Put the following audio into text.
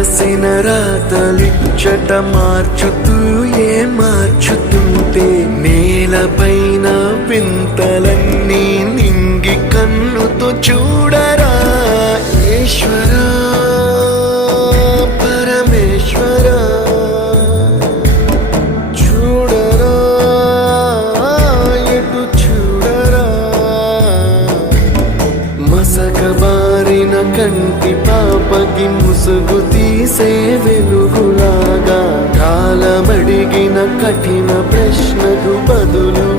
రాసిన రాతలిచ్చట మార్చుతూ మార్చుతుంటే నేలపైన వింతలన్నీ నింగి కన్నుతో చూడరా ఈశ్వరా పరమేశ్వరా చూడరా ఎటు చూడరా మసకబారిన కంటి పాపకి ముసుగు తీసే వెలుగులాగా కాలమడిగిన కఠిన ప్రశ్నకు బదులు